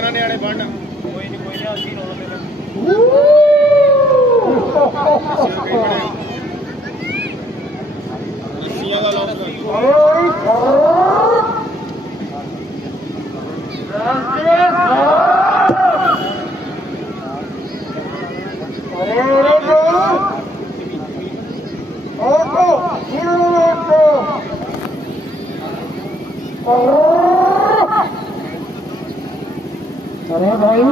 ना नियाने बन कोई नहीं अस्सी रोल रस्सियां का लॉक अरे भाई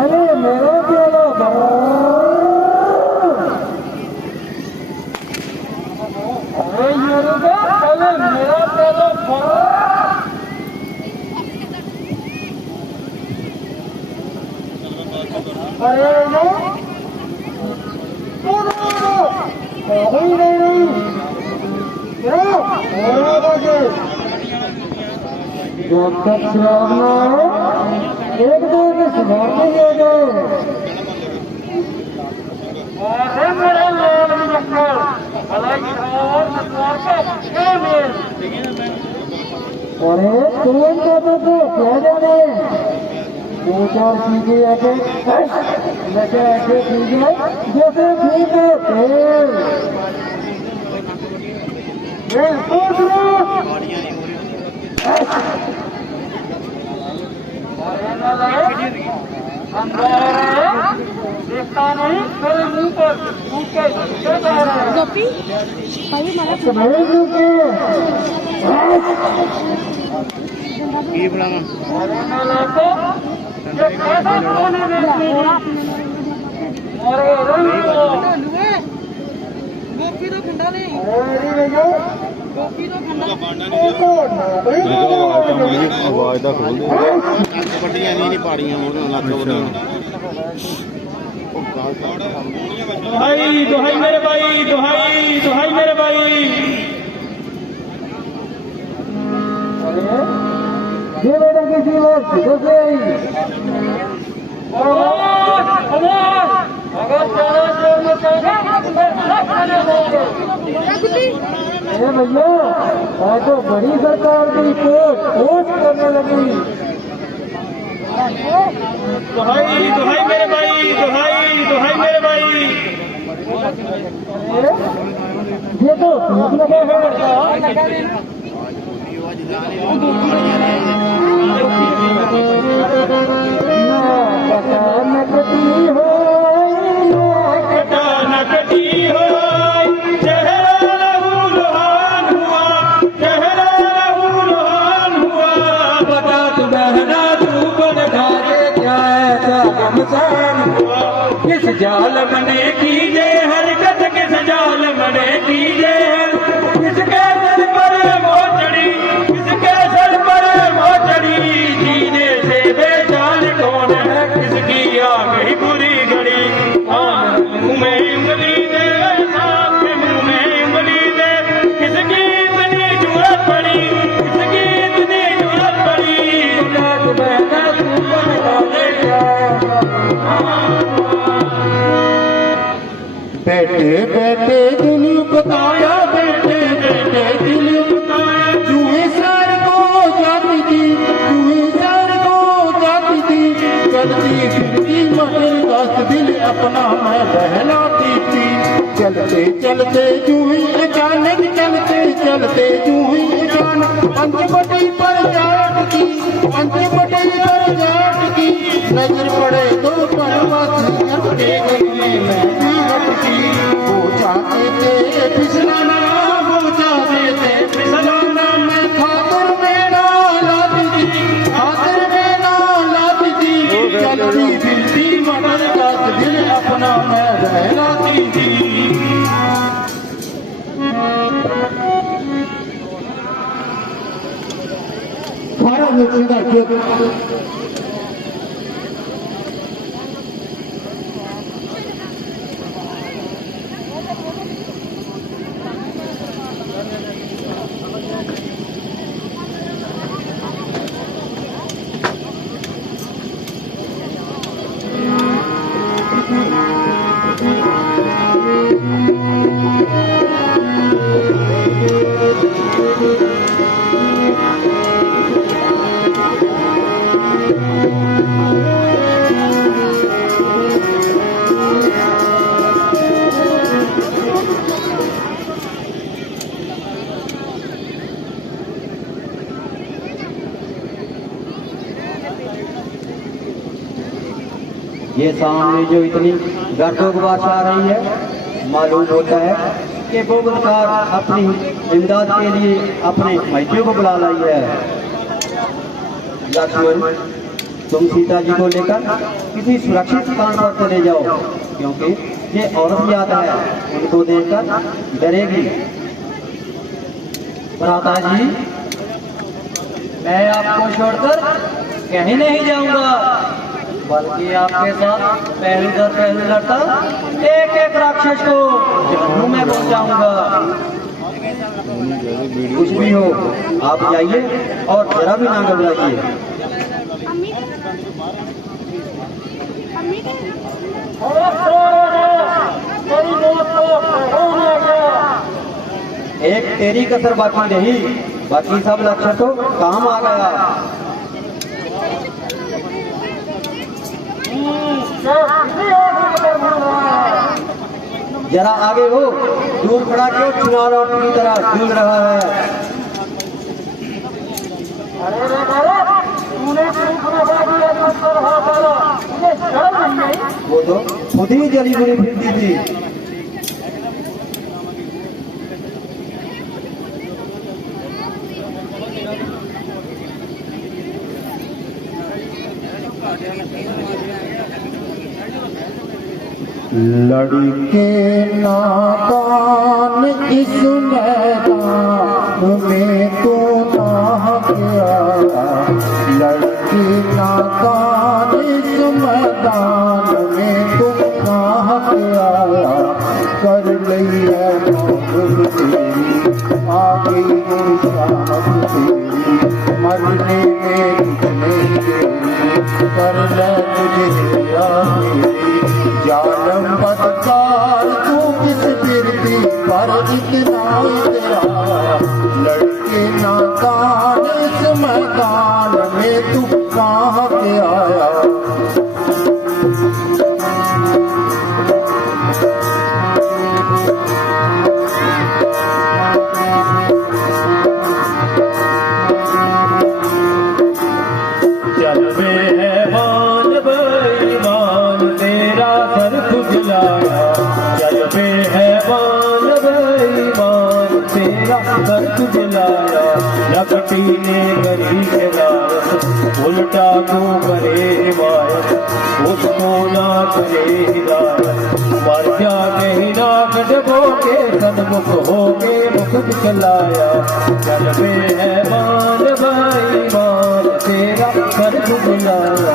अरे मेरा चलो अरे मेरा चलो अरे जब तक शराब न हो एक दो के सुधार नहीं हो गए मेरे लाल मक्खल अरे तुम तो क्या जाने दो चार चीजें ऐसे ऐसे चीजें जैसे ठीक है तेल सोच लो देखता नहीं मेरे मुंह पर गोपी भाई मला ये बुलाना गोपी तो खंडा नहीं गोपी तो खंडा आवाज का खोल दे पट्टियां नहीं पा रही लग दुहाई दुहाई मेरे भाई दुहाई दुहाई मेरे भाई ये बेटा किसी वक्त जैसे अरे भैया मैं तो बड़ी सरकार की पोस्ट करने लगी दुहाई दुहाई मेरे भाई दुहाई दुहाई मेरे भाई ये तो लगे किस जाल मने कीजे हरकत किस जाल मने कीजे किसके सर पर मोचड़ी किसके सर पर मोचड़ी जीने से बेचाल कौन है किसकी आ गई बुरी घड़ी मुंह में उंगली दे सांप के मुंह में उंगली दे किसकी इतनी जरूरत पड़ी किसकी इतनी जरूरत पड़ी बहना तू बना ले बैठे बैठे दिल बताया बैठे बैठे दिल बताया जुए सर को जाती थी जुए सर को जाती थी चलती फिरती मगर दस दिल अपना मैं बहलाती थी चलते चलते जुए अचानक चलते चलते जुए अचानक पंचवटी पर जाट की पंचवटी पर जाट की नजर पड़े तो पर्वत अपने में मैं वो चाहते थे फिसलाना वो चाहते थे फिसलाना मैं खातर में ना लाती थी खातर में ना लाती थी चलती फिरती मगर दस दिल अपना मैं बहलाती थी भारत में सुंदर ये सामने जो इतनी गर्दोगबार आ रही है, मालूम होता है कि वो बदकार अपनी इमदाद के लिए अपने मैत्रियों को बुला लाई है। लक्ष्मण, तुम सीता जी को लेकर किसी सुरक्षित स्थान पर चले जाओ, क्योंकि ये औरत ज्यादा है, उनको देखकर डरेगी। भ्राता जी, मैं आपको छोड़कर कहीं नहीं जाऊंगा, बल्कि आपके साथ पहलू दर पहलू लड़ता एक एक राक्षस को जहन्नुम में पहुंचाऊंगा। कुछ भी हो, आप जाइए और जरा भी ना घबराइए। एक तेरी कसर बाकी रही, बाकी सब लक्ष्य तो काम आ गया। जरा आगे हो, दूर खड़ा क्यों चुनाव लौट की तरह झूल रहा है। वो तो खुद ही जली बुरी फिरती थी। लड़के नादान इस मैदान में तो ना गया, लड़के नादान इस मैदान में तो ना गया, कर लिया तेरी आ गई शामत तेरी, मरने में कितने कर ले तुझे जालम बदकार तू किस फिरती पर इतना तेरा, लड़के नादान इस मैदान में तू कहाँ के आया। लकटी ने करी हिदायत, उल्टा तो करे हिमायत, उसको ना करे हिदायत, मर जा कहीं ना डबो के सन्मुख हो के मुख दिखलाया। चल पे है मान भाई मान तेरा कर बुलाया।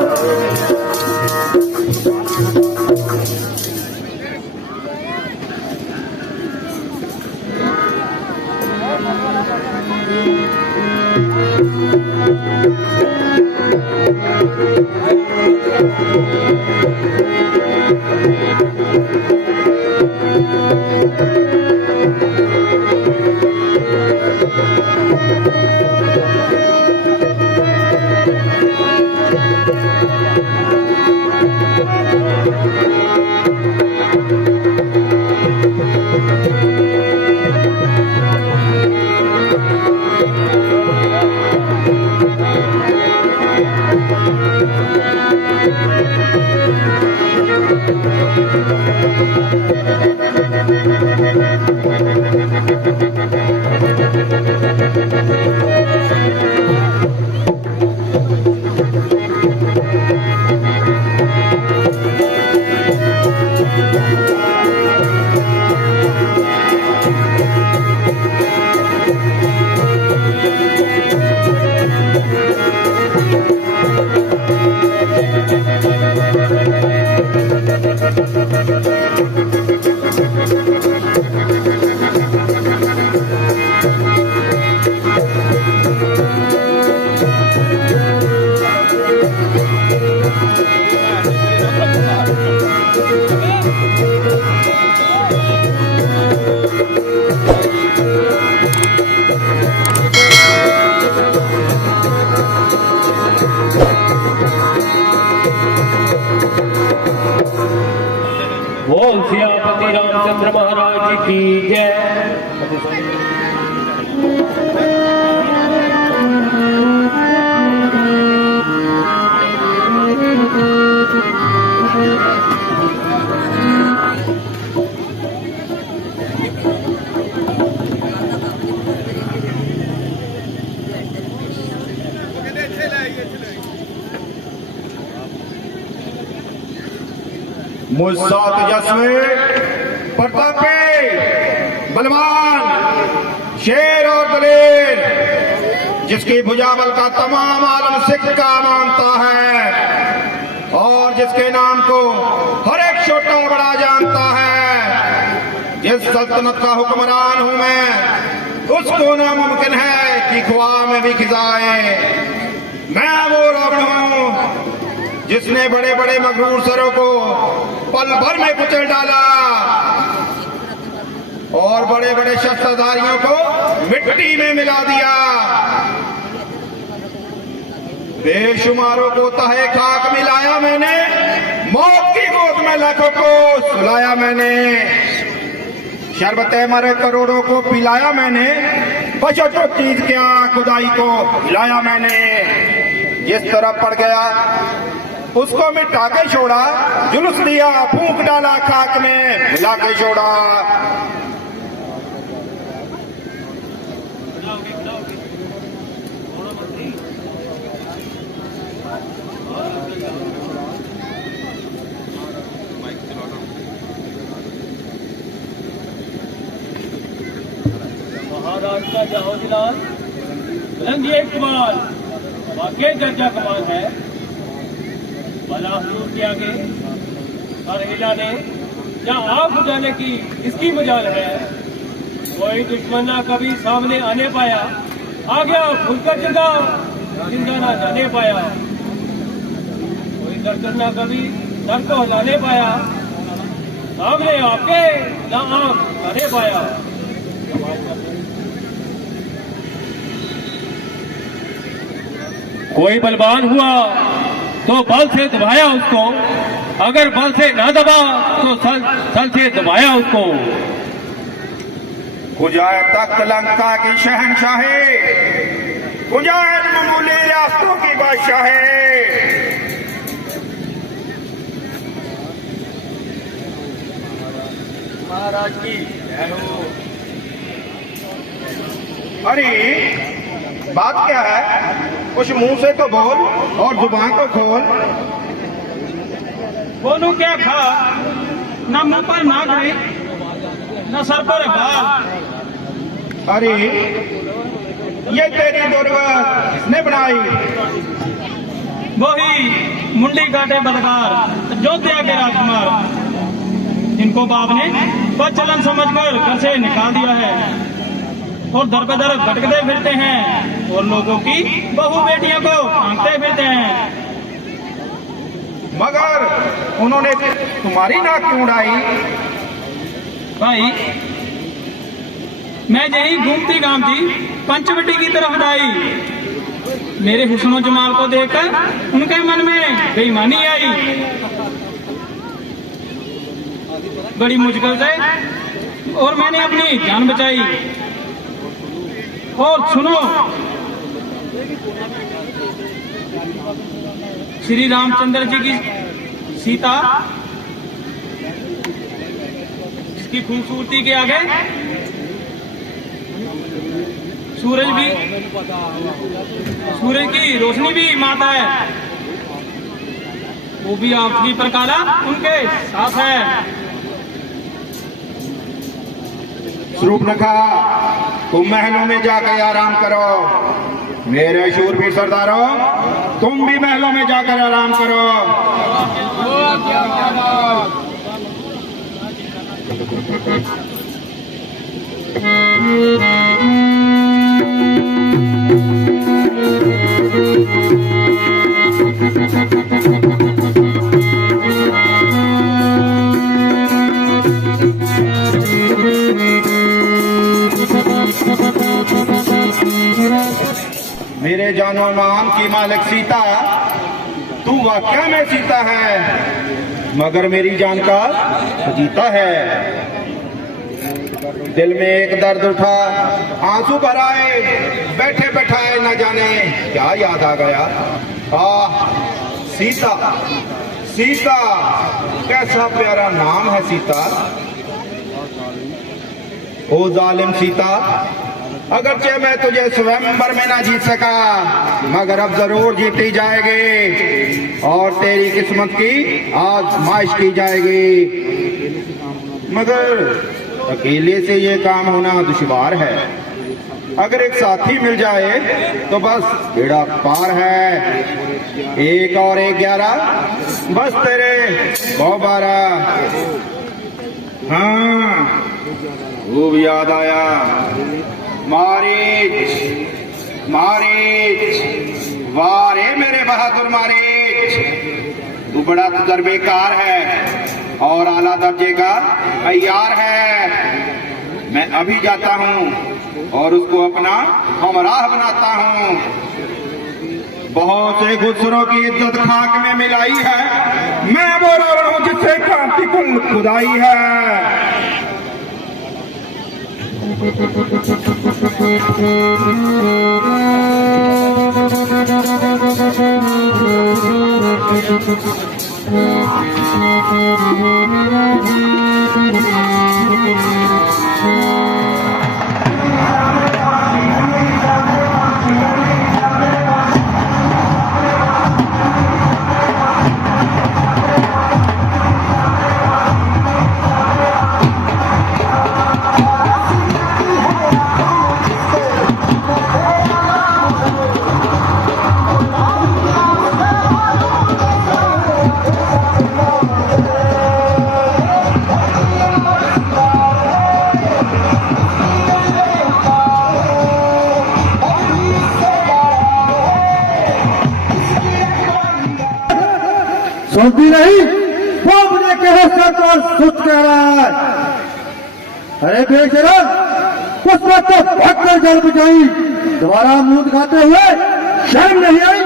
बोल सियापति रामचंद्र महाराज की जय। मुझसा तेजस्वी प्रतापी बलवान शेर और दलेर, जिसकी भुजाबल का तमाम आलम सिक्का मानता है और जिसके नाम को हर एक छोटा बड़ा जानता है। जिस सल्तनत का हुक्मरान हूं मैं, उसको नामुमकिन है कि ख्वाह में भी खिजाए। मैं वो रौगन हूं जिसने बड़े बड़े मगरूर सरों को पल भर में कुचल डाला और बड़े बड़े शस्त्रधारियों को मिट्टी में मिला दिया। बेशुमारों को तहे खाक मिलाया मैंने, मौत की गोद में लाखों को सुलाया मैंने। शरबते मरे करोड़ों को पिलाया मैंने, बचो जो चीज क्या खुदाई को हिलाया मैंने। जिस तरफ पड़ गया उसको मिटा के छोड़ा, जुलूस दिया फूंक डाला खाक में मिला के छोड़ा। महाराष्ट्र का जहांगीरलाल बुलंदी इकबाल वाकई दर्जा कमाल है। भला हुजूर के आगे हर हिलाने या आग बुझाने की इसकी मजाल है। कोई दुश्मन ना कभी सामने आने पाया, आ गया खुलकर जिंदा ना जाने पाया। कोई दर्द ना कभी सर को हिलाने पाया, सामने आके ना आग आने पाया। कोई बलवान हुआ तो बल से दबाया उसको, अगर बल से ना दबा तो सल से दबाया उसको। खुजाए तख्त लंका की शहनशाही, खुजाए मामूली रियासतों की बादशाही। महाराज की जय हो। अरे बात क्या है, कुछ मुंह से तो बोल और जुबान को खोल। बोलूं क्या खा, न मुंह पर नाक रही न सर पर बाल। अरे ये तेरी दुर्गत किसने बनाई? वही मुंडी काटे बदकार अयोध्या के राजकुमार, इनको बाप ने बदचलन समझकर घर से निकाल दिया है और दर बदर भटकते फिरते हैं और लोगों की बहू बेटियों को आंकते फिरते हैं। मगर उन्होंने तुम्हारी नाक क्यों उड़ाई? भाई मैं यही घूमती गामती पंचवटी की तरफ आई। मेरे हुस्नो जमाल को देखकर उनके मन में बेईमानी आई। बड़ी मुश्किल से और मैंने अपनी जान बचाई। और सुनो, श्री रामचंद्र जी की सीता, इसकी खूबसूरती के आगे सूरज की रोशनी भी माता है, वो भी आखिरी पर काला उनके साथ है। शूर्पणखा, तुम महलों में जाकर आराम करो। मेरे शूरवीर सरदारों, तुम भी महलों में जाकर आराम करो। मेरे जानो मान की मालिक सीता, तू वाकया में सीता है, मगर मेरी जान का जीता है। दिल में एक दर्द उठा, आंसू भर आए, बैठे बैठाए न जाने क्या याद आ गया। सीता, सीता, कैसा प्यारा नाम है सीता। ओ जालिम सीता, अगरचे मैं तुझे स्वयंवर में ना जीत सका, मगर अब जरूर जीती जाएगी और तेरी किस्मत की आजमाइश की जाएगी। मगर अकेले से ये काम होना दुश्वार है, अगर एक साथी मिल जाए तो बस बेड़ा पार है। 1 और 1 11, बस तेरे 12। हाँ, खूब याद आया। मारीच, मारीच, वारे मेरे बहादुर मारीच, तू बड़ा तजर्बेकार है और आला दर्जे का तैयार है। मैं अभी जाता हूँ और उसको अपना हमराह बनाता हूँ। बहुत से गुस्सरों की इज्जत खाक में मिलाई है, मैं वो रहा हूँ जिससे क्रांति कुल खुदाई है। सुनती नहीं, वो मुझे कहो सरकार सुस्त कह रहा है। अरे बेशरम, उस वक्त तो भगकर जल बचाई, दोबारा मुंह दिखाते हुए शर्म नहीं आई?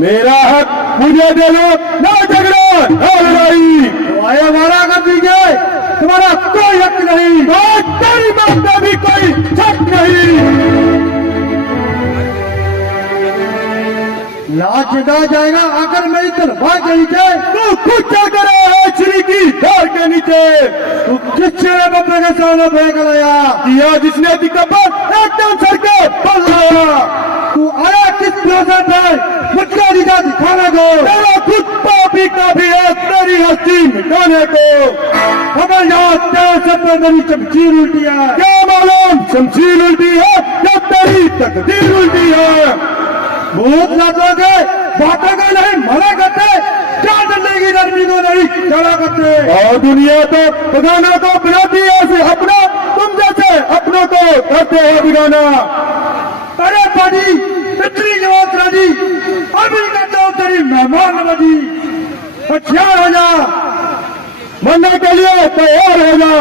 मेरा हक मुझे दे दो, ना झगड़ा ना लड़ाई। तुम्हारे वारा कर दीजिए, तुम्हारा कोई हक नहीं और तेरी बात का भी कोई शक नहीं। नाच गा जाएगा अगर मेरी तलवार के नीचे, तो खुद क्या करे है श्री की धार के नीचे। तू किस चेहरे बपरे के सामने फेंक लाया, दिया जिसने दिक्कत एकदम सर के बल लाया। तू आया किस प्रोसेस है, मुझका दिखा दिखाने को, तेरा खुद पापी काफी है तेरी हस्ती मिटाने को। हमें यहाँ तेरे से पर मेरी शमशीर उल्टी है, क्या मालूम शमशीर उल्टी है या तेरी तकदीर उल्टी है। भूत लादोगे, बातों को नहीं मना करते, क्या डरने गर्मी को नहीं चढ़ा करते। और दुनिया तो बगाना को बनाती है ऐसे अपना, तुम जैसे अपनों को करते हो बिगाना। अरे बाजी, इतनी जवाब राजी, अभी करता हूँ तेरी मेहमान नवाजी। होशियार हो जा, मरने के लिए तैयार हो जा।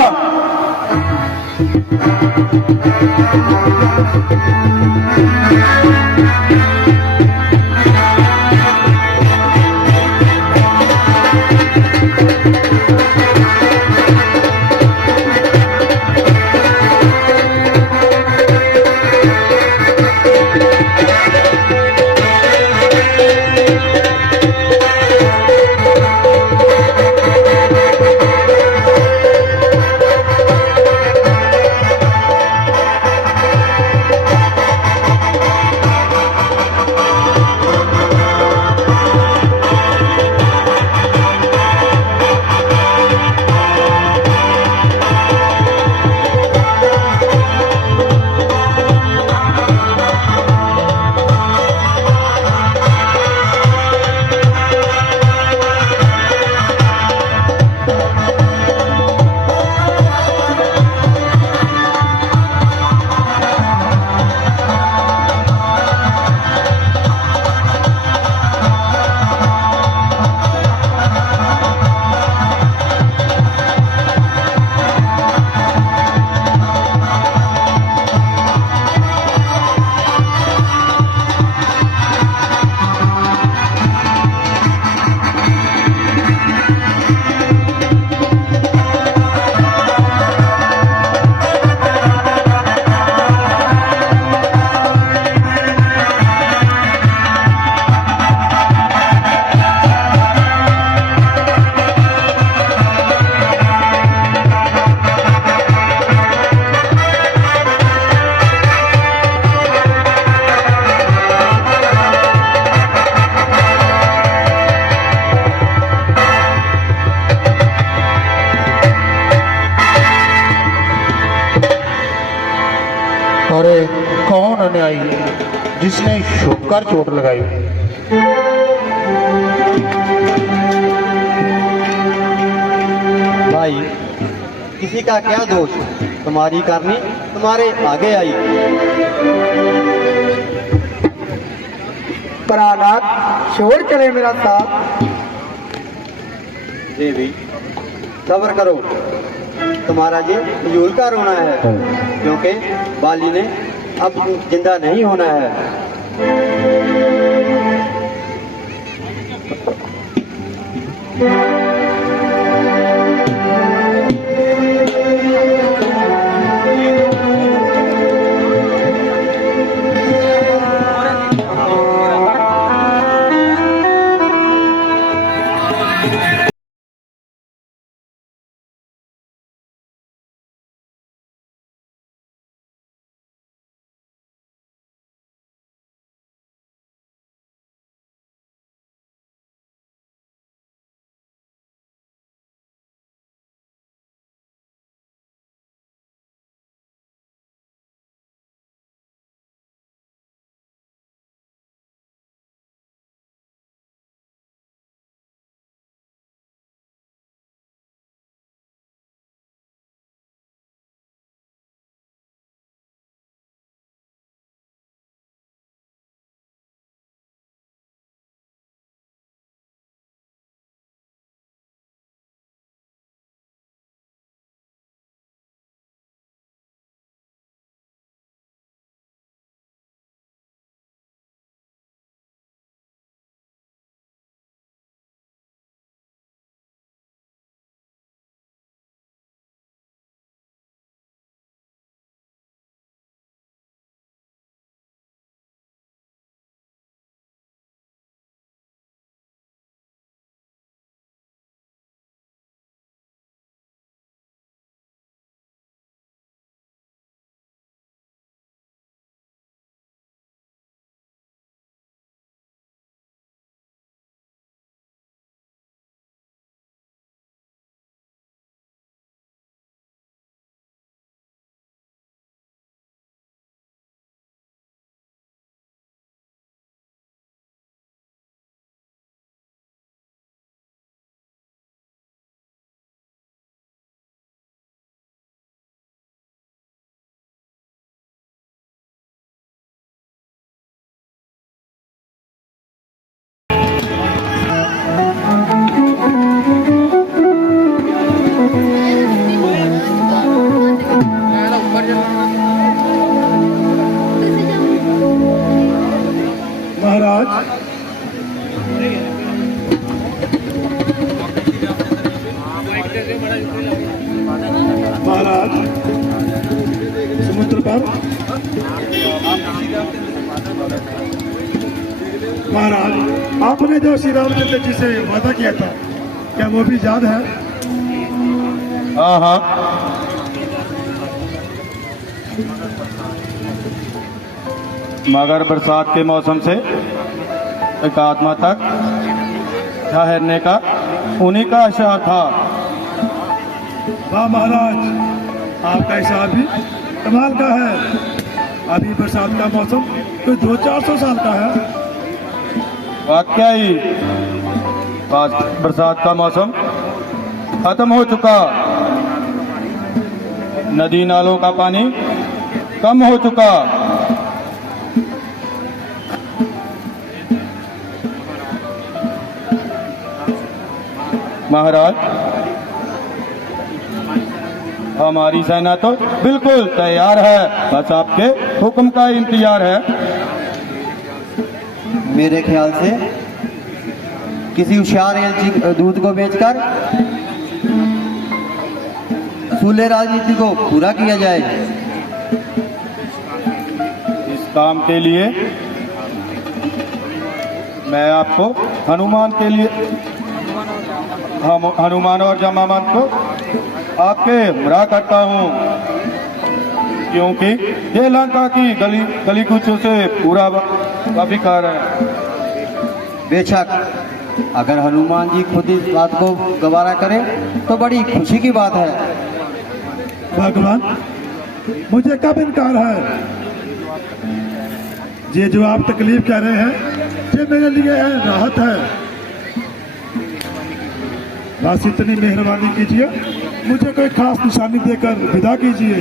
अरे कौन अन्यायी जिसने छुपकर चोट लगाई? भाई किसी का क्या दोष, तुम्हारी करनी तुम्हारे आगे आई। प्राणात छोड़ चले मेरा साथ। देवी सब्र करो, तुम्हारा ये फजूल का रोना है, क्योंकि बाली ने अब जिंदा नहीं होना है। महाराज समुद्र पर महाराज आपने जो श्री रामचंद्र जी से वादा किया था, क्या वो भी याद है? हाँ हाँ, मगर बरसात के मौसम से एक आत्मा तक ठहरने का उन्हीं का आशा था। वाह महाराज, आपका हिसाब भी कमाल का है। अभी बरसात का मौसम तो 200-400 साल का है। वाकया ही बरसात का मौसम खत्म हो चुका, नदी नालों का पानी कम हो चुका। महाराज, हमारी सेना तो बिल्कुल तैयार है, बस आपके हुक्म का इंतजार है। मेरे ख्याल से किसी होशियार एलची दूत को बेचकर सूले राजनीति को पूरा किया जाए। इस काम के लिए मैं आपको हनुमान और जमामान को आपके हमरा करता हूँ, क्योंकि ये लंका की गली कुचों से पूरा अभिकार है। बेशक अगर हनुमान जी खुद इस बात को गवारा करें तो बड़ी खुशी की बात है। भगवान, मुझे कब इनकार है ये जो आप तकलीफ कह रहे हैं ये मेरे लिए है, राहत है। बस इतनी मेहरबानी कीजिए, मुझे कोई खास निशानी देकर विदा कीजिए।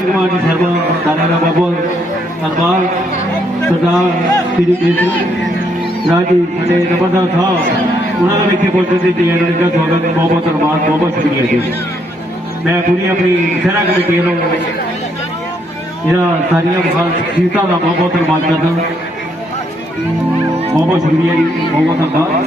कुमार जी शर्मा तारा बाबू अखबार सरदार श्री राजी बड़े नंबरदार साहब उन्होंने इतने पहुंचने की उनका स्वागत बहुत बहुत धन्यवाद, बहुत बहुत शुक्रिया जी। मैं पूरी अपनी शहरा कमेटी वालों सारिया खास शख्सियतों का बहुत बहुत धन्यवाद करता, बहुत बहुत शुक्रिया जी, बहुत बहुत धन्यवाद।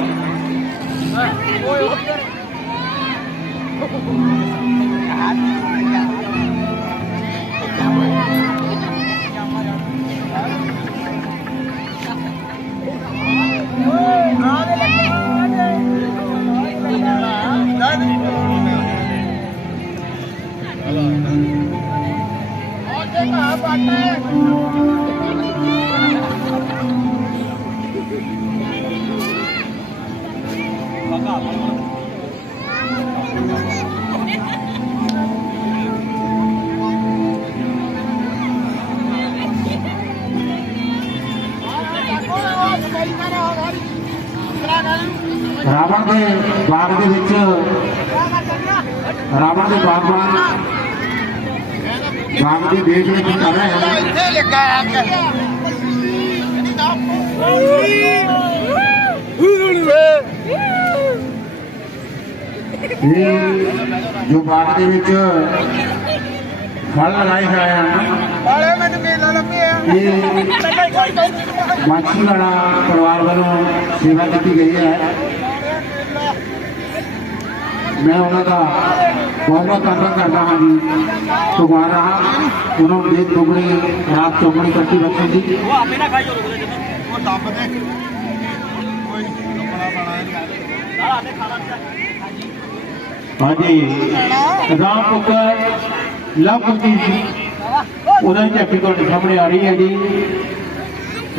रावण के बाग दे विच रावण के बागबान बाग की देख रेख कर रहे हैं। ये जो बाग दे विच फल लगाए गए हैं, ये माछी वाला परिवार वालों सेवा की गई है। मैं उनका बहुत बहुत धन्यवाद करता हाँ जी। तुम्हारा उन्होंने देख टुकड़ी रात चौकड़ी करती रखी थी। हाँ जी राम पुत्र लव कुंती उन्होंने झपकी ਤੁਹਾਡੇ सामने आ रही है जी।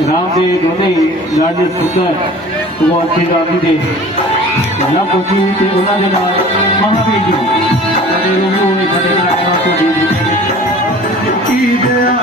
राम के दोनों ही लाडले पुत्र भगवान राम जी के लव कुंती ਤੇ ਉਹਨਾਂ ਦੇ ਨਾਲ ਮਹਾਵੀਰ ਜੀ ਸਾਡੇ ਨੂੰ ਹੋਏ ਸਾਡੇ ਨਾਲ ਤੁਹਾਡੀ ਕੀ ਦਿਆ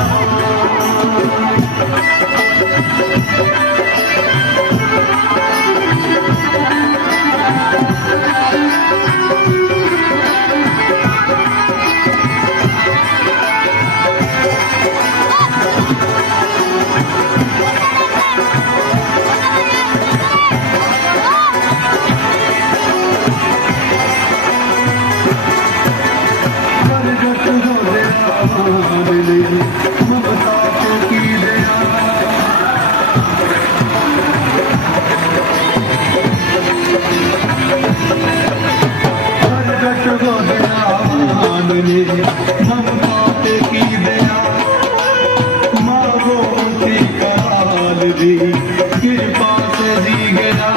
कृपा से जी गया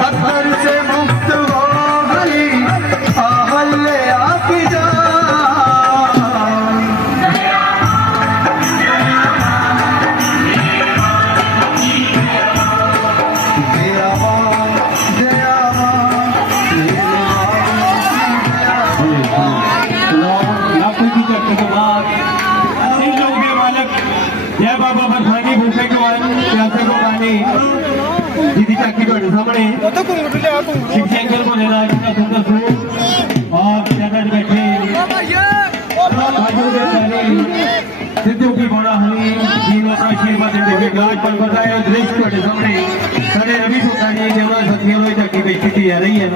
पत्थर से मुक्त हो गई आहल्य आपकी जय बाबा बरसानी भूखे के प्यासे को पानी दीदी चाकी ਤੁਹਾਡੇ सामने शिव शंकर भोलेनाथ जी का सुंदर स्वरूप और जगत बैठे सिद्धू की बड़ा हली जीवन का आशीर्वाद देवे गाज पर बताया दृश्य ਤੁਹਾਡੇ सामने सारे रवि सुता जी जमा सखियों में चाकी बैठी थी आ रही है।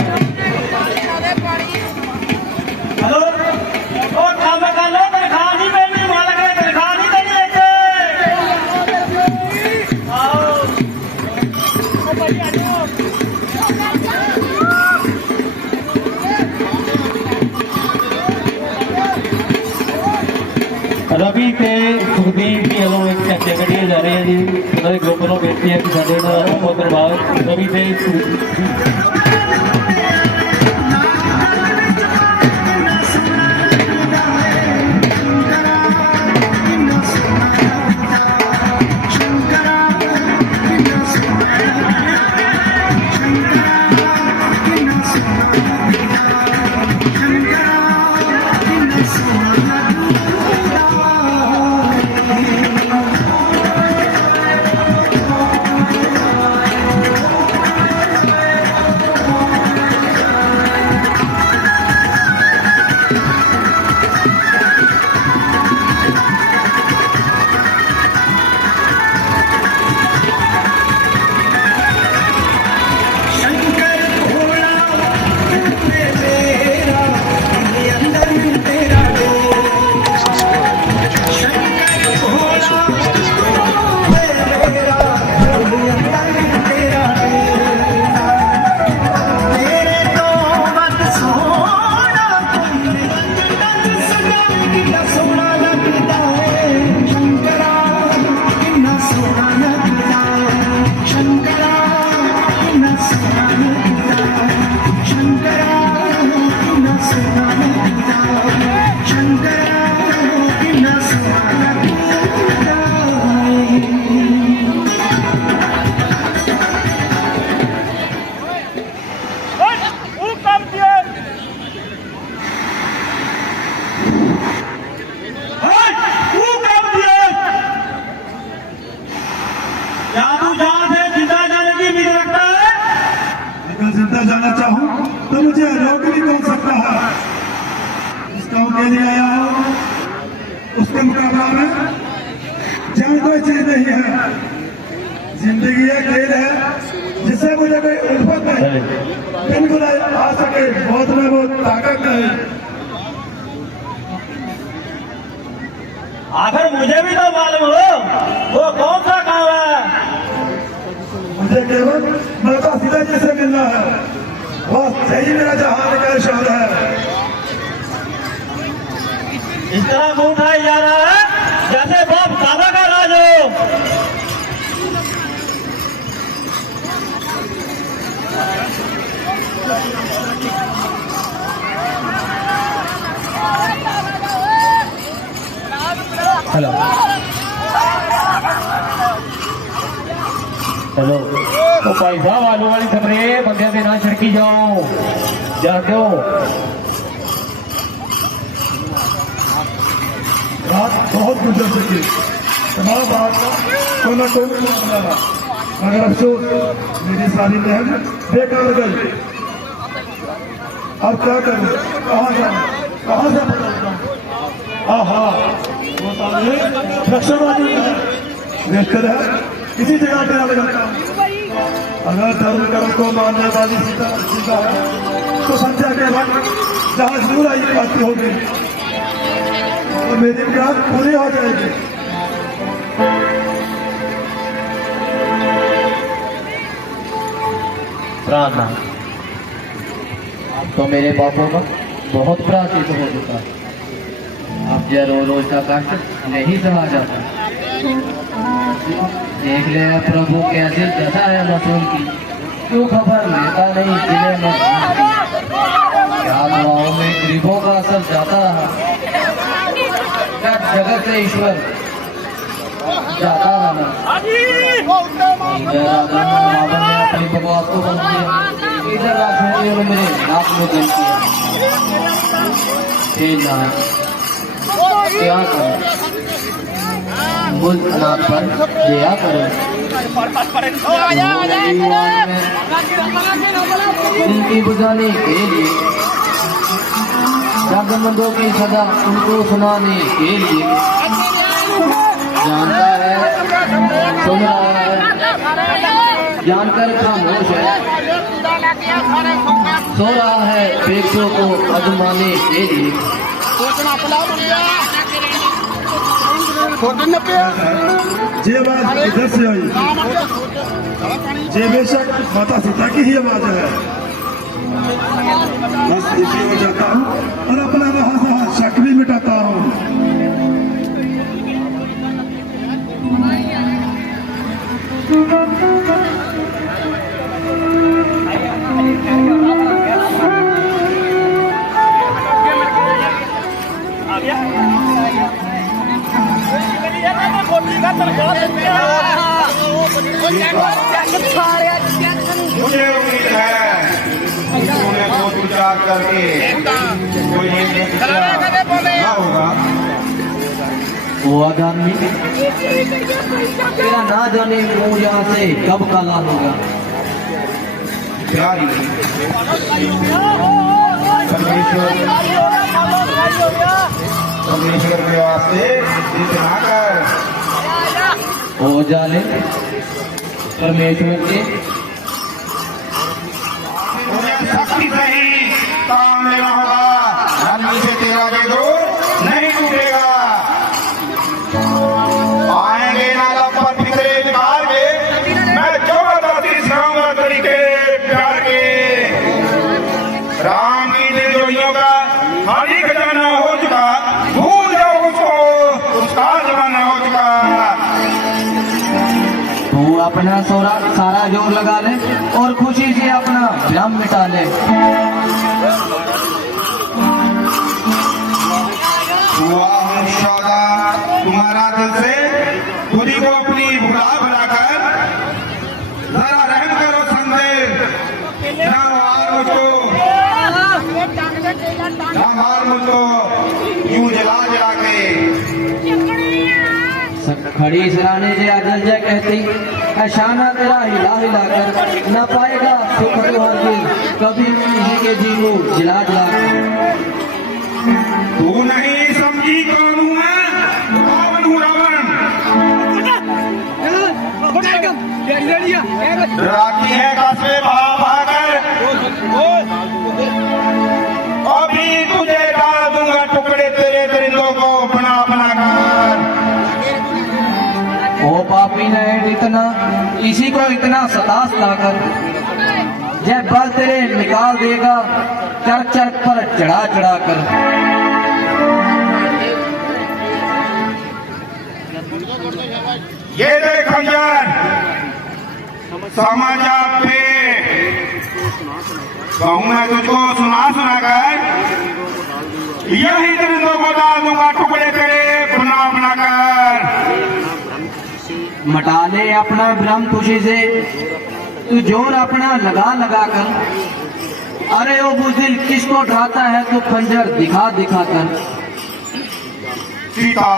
हेलो और काम कर लो तनख्वाह नहीं मिलनी मालक ने तनख्वाह नहीं देनी ਸੁਖਬੀਰ ਜੀ ਵੱਲੋਂ ਇੱਕ ਝੰਡੇ ਕੱਢੇ ਜਾ ਰਹੇ ਆ ਜੀ। ਉਹਨਾਂ ਦੇ ਗਰੁੱਪ ਨੂੰ ਬੇਨਤੀ ਹੈ ਕਿ ਸਾਡੇ ਨਾਲ ਉਹ ਦਰਬਾਰ ਰਵੀ ਦੇ अगर जिंदा जाना चाहूँ तो मुझे रोक नहीं कौन सकता है। इस गाँव के लिए आया हूँ, उसके मुकाबला में जान कोई चीज नहीं है। जिंदगी एक खेल है जिससे मुझे कोई उल्फत नहीं, बिल्कुल आ सके बहुत में बहुत ताकत नहीं। आखिर मुझे भी तो मालूम हो वो कौन सा काम है। मुझे केवल मलका सीधा जी से मिलना है, बस यही मेरा जहान का इशारा है। इस तरह मुंह उठाई जा रहा है जैसे बाप दादा का राज हो। हेलो हेलो तो भाई साहब आलू वाली स्प्रे बंदे के ना छिड़की जाओ जाते हो। रात बहुत गुजर चुकी, तमाम बात का कोई ना कोई मामला था, मगर अफसोस मेरी सारी मेहनत बेकार गई। अब क्या करूं, कहाँ जाऊं, कहाँ से पकड़ूं? आहा, वो सामने रक्षावादी है, देखकर है किसी जगह डेरा लगाता हूं। अगर धर्म कर्म को मानने वाली सीता है तो संध्या के वक्त जहाँ जरूर आई बात होगी तो मेरी मुराद पूरी हो जाएगी। प्रार्थना अब तो मेरे पापों का बहुत प्रायश्चित हो चुका है। अब यह रोज का कष्ट नहीं सहा जाता। देख ले प्रभु कैसे दशा है मसूल की, क्यों खबर लेता नहीं जिले में क्या दुआओं में गरीबों का असर जाता रहा। क्या जगत से ईश्वर जाता रहा। अपनी बकवास को बंद किया, इधर राक्षसियों ने मेरे नाक में जल किया। क्या करूं, मुल्क अनाथ पर दया करो। दिल की बुझाने के लिए, जगमंदों की सदा उनको सुनाने के लिए, जानता है सुन रहा है, जानकर खामोश है, सो रहा है बेटियों को अजमाने के लिए। ये आवाज इधर से आई, ये बेशक माता सीता की ही आवाज है। बस इसी हो जाता हूँ और अपना वहां शक भी मिटाता हूँ। प्यार करके कोई क्या होगा? वो आगामी तेरा ना जाने मुंह यहाँ से कब काला होगा। प्यारी परमेश्वर के वास्ते जितना कर हो जाले परमेश्वर के उन्हें शक्ति से ही काम लेना होगा। धर्म से तेरा जे दूर नहीं टूटेगा। आएंगे ना लब पर फिक्रे निकाल के, मैं जबरदस्ती सिखाऊंगा तरीके प्यार के। राम की दिल जोड़ियों का खाली खजाना हो चुका, भूल जाओ उसको, उसका जमाना हो चुका। तू अपना सारा जोर लगा ले और खुशी से अपना भ्रम मिटा ले। वाह शादा, तुम्हारा दिल से खुद ही को अपनी भुला कर जरा रहम करो संदेश। ना मार मुझको यूं जला जला के। खड़ी सराने से अदल जय कहती अशाना तेरा हिला हिला कर न पाएगा सुख कभी किसी के जी को जिला जला कर। तू नहीं समझी कौन हूं मैं? रावण हूं रावण। डराती है कस्बे बहा बहा कर, अभी तुझे डाल दूंगा टुकड़े तेरे दरिंदों को अपना अपना कर। ओ पापी ने इतना इसी को इतना सतास लाकर जब बल तेरे निकाल देगा चरक चरक पर चढ़ा चढ़ा कर। ये देख खंजर समझ पे कहूँ मैं तुझको सुना सुना कर, यही दरिंदों को डाल दूंगा टुकड़े तेरे बना बना कर। मटा ले अपना भ्रम खुशी से तू जोर अपना लगा लगा कर। अरे ओ बुज़दिल किसको ढाता है तू खंजर दिखा दिखा कर। सीता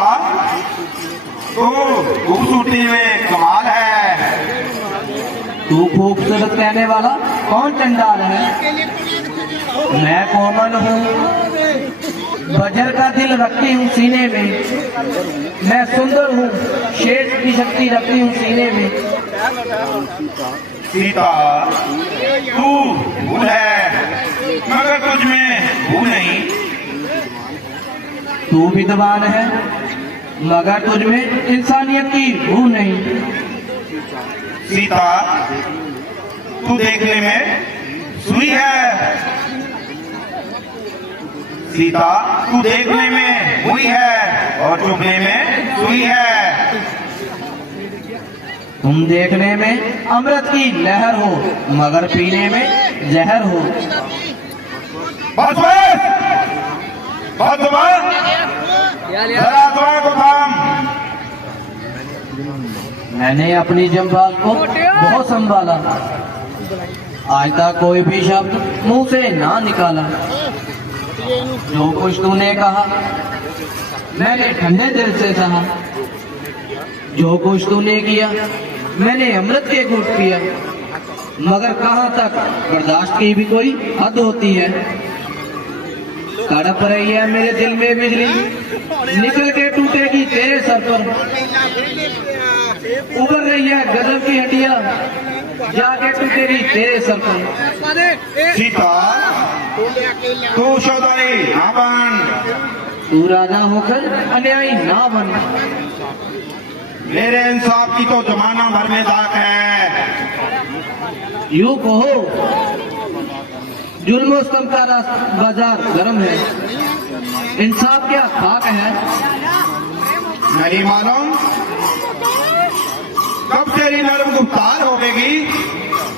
तू खूबसूरती में कमाल है। तू खूबसूरत कहने वाला कौन चंडाल है? मैं कोमल हूँ, बजर का दिल रखती हूँ सीने में। मैं सुंदर हूँ, शेष की शक्ति रखती हूँ सीने में। सीता तू भूल है मगर तुझ में भूल नहीं। तू विद्वान है मगर तुझ में इंसानियत की भू नहीं। सीता तू देखने में सुई है। सीता तू देखने में हुई है और चुभने में सुई है। तुम देखने में अमृत की लहर हो मगर पीने में जहर हो। बस बस बस बस, जरा दुआ को थाम। मैंने अपनी जंबाल को बहुत संभाला, आज तक कोई भी शब्द मुंह से ना निकाला। जो कुछ तूने कहा मैंने ठंडे दिल से सहा। जो कुछ तूने किया मैंने अमृत के घूंट पिया। मगर कहाँ तक बर्दाश्त की भी कोई हद होती है। तड़प रही है मेरे दिल में बिजली, निकल के टूटेगी तेरे सर पर। उभर रही है गजब की हड्डियां, जाके टूटेगी तेरे सर पर। सीता तू सौदाई ना बन, तू राजा होकर अन्यायी ना बन। मेरे इंसाफ की तो जमाना भर में दाग है। यूं कहो जुल्म स्तम का बाजार गर्म है, इंसाफ क्या खाक है। नहीं मालूम कब तेरी नरम गुफ्तार होगी।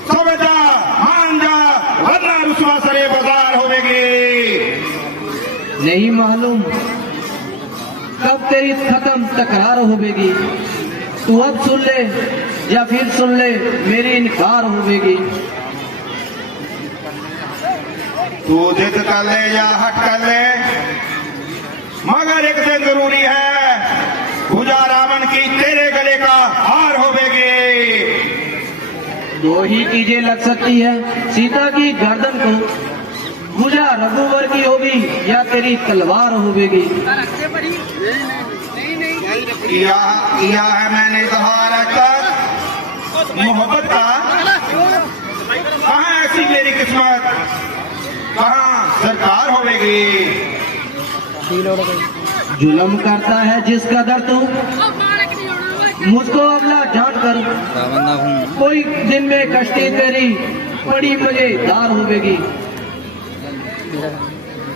समझ जा मान जा वरना रुसवा सरे बाजार होगी। नहीं मालूम कब तेरी खत्म तकरार होगी। तू अब सुन ले या फिर सुन ले मेरी इनकार होगी। तू जिद कर ले या हट कर ले, मगर एक दिन जरूरी है, पूजा रावण की तेरे गले का हार होवेगी। दो ही चीजें लग सकती है, सीता की गर्दन को भुजा रघुवर की होगी या तेरी तलवार होगी। किया है मैंने इजहार तक मोहब्बत का, कहाँ ऐसी मेरी किस्मत, कहाँ सरकार होवेगी। जुल्म करता है जिस कदर तू, मुझको अगला जान कर, कोई दिन में कश्ती तेरी बड़ी मजेदार होगी।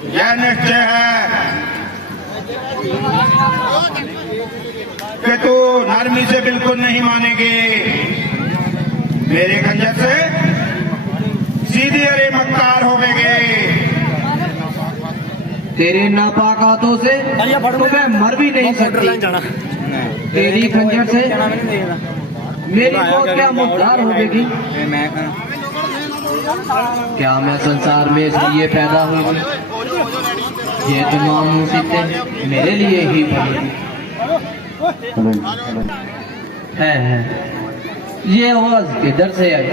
यह निश्चय है कि तू नरमी से बिल्कुल नहीं मानेगी, मेरे खंजर से सीधी अरे मक्कार होवेगी। तेरे नापाक हाथों से तो मैं मर भी नहीं सकती, तेरी खंजर से मेरी मौत क्या मुद्दार होगी। क्या मैं संसार में इसलिए पैदा हुई, ये तमाम मुसीबतें मेरे लिए ही पड़ी है। ये आवाज किधर से आई?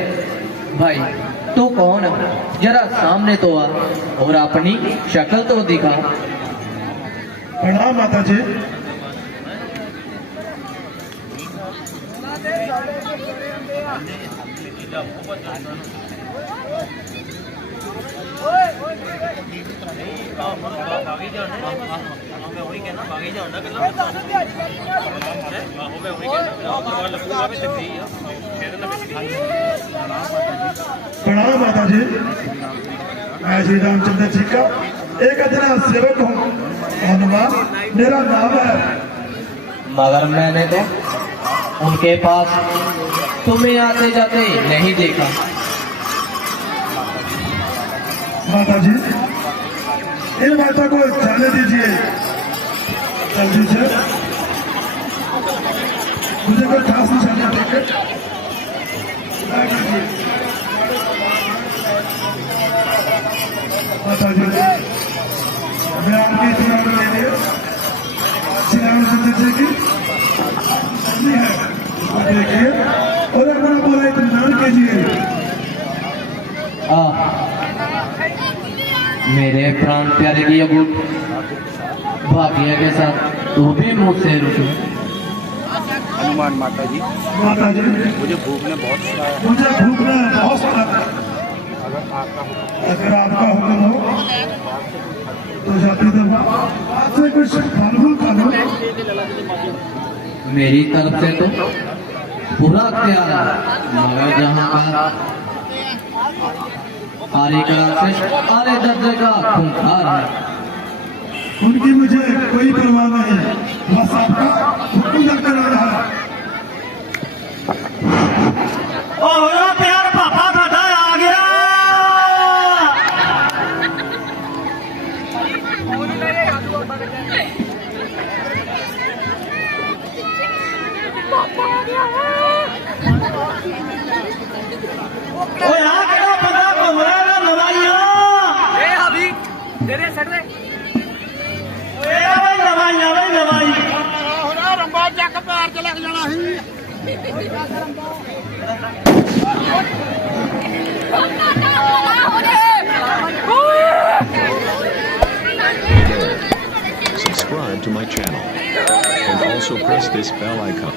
भाई तू कौन है? जरा सामने तो आ और अपनी शक्ल तो दिखा। प्रणाम माता जी। प्रणाम माता जी, मैं श्री रामचंद्र जी का एक अधना सेवक हूँ। हनुमान मेरा नाम है। मगर मैंने तो उनके पास तुम्हें आते जाते नहीं देखा। माता जी इन माता को जाने दीजिए जल्दी से, मुझे कोई खास निशाना देकर माता जी मैं आपकी इतना के लिए श्री रामचंद्र जी की है, देखिए और अपना बोला इतना कीजिए। मेरे प्राण प्यारे की अबू भाग्य के साथ तू भी मुझसे रुकी। हनुमान माता जी मुझे भूखना बहुत सारा है। अगर आपका हुक्म हो तो जाती दफा आपसे कुछ फल फूल खा लो। मेरी तरफ से तो पूरा प्यार है, मगर जहाँ का आरे कला से आरे दर्जे का खूंखार है। उनकी मुझे कोई परवाह नहीं, बस आपका हुक्म कर रहा है। प्यार पापा साडा आ गया। Subscribe to my channel and also press this bell icon.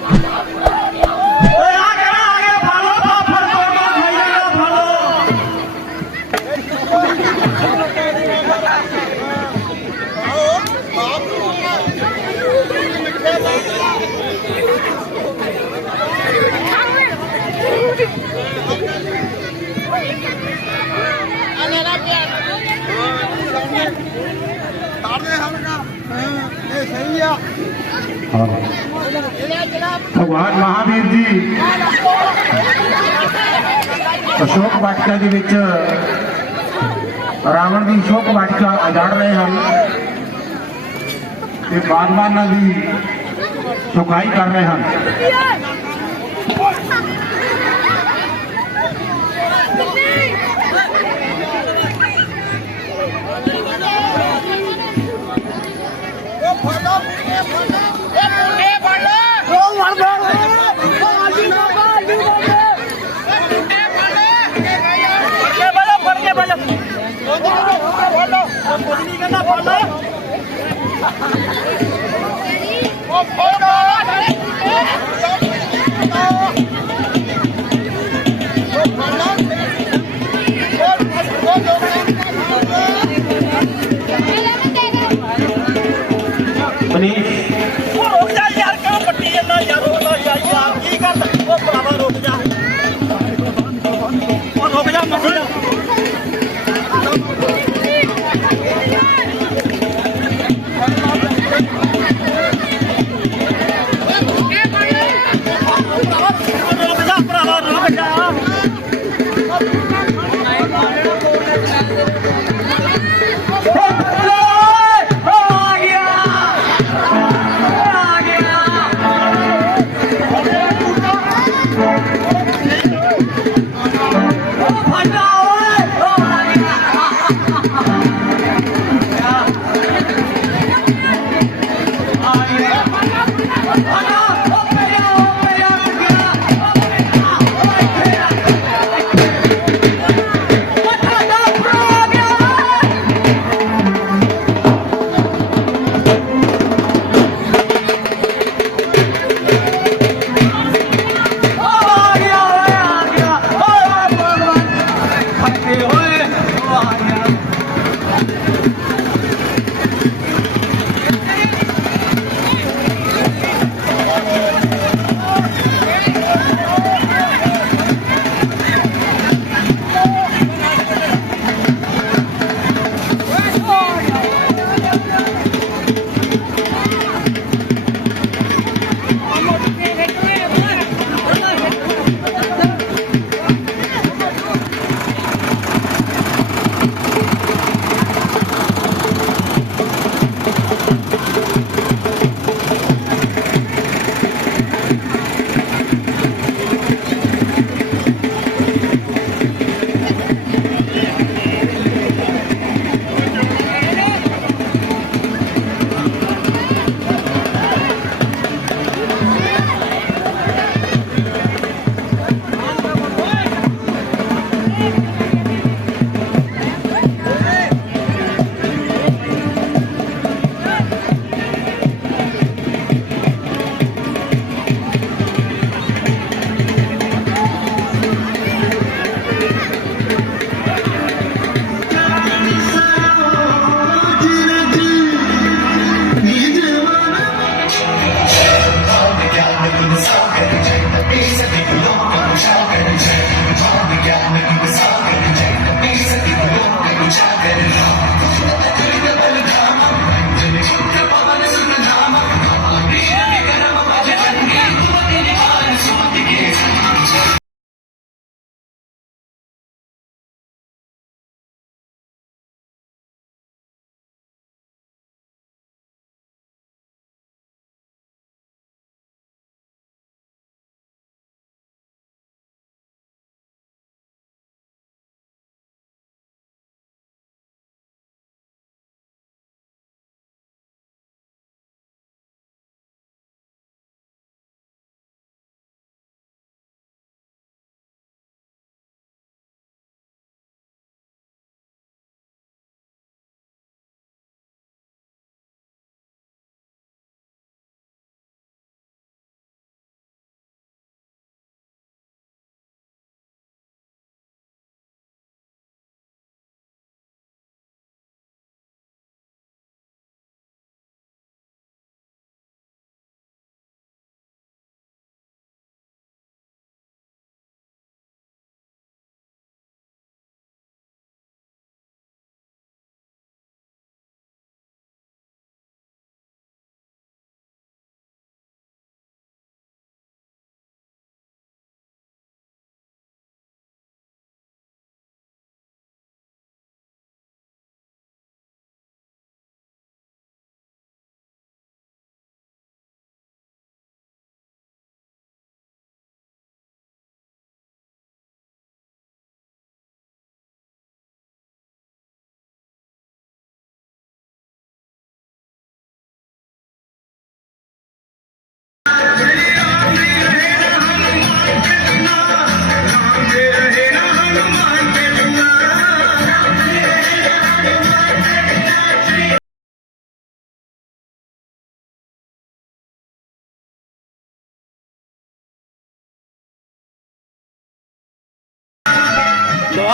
भगवान महावीर जी अशोक वाटिका ਦੇ ਵਿੱਚ ਰਾਵਣ ਦੀ ਅਸ਼ੋਕ ਵਾਟਿਕਾ ਉਜਾੜ ਰਹੇ ਹਨ ਤੇ ਬਾਗਬਾਨਾਂ ਦੀ ਸੁਕਾਈ ਕਰ ਰਹੇ ਹਨ।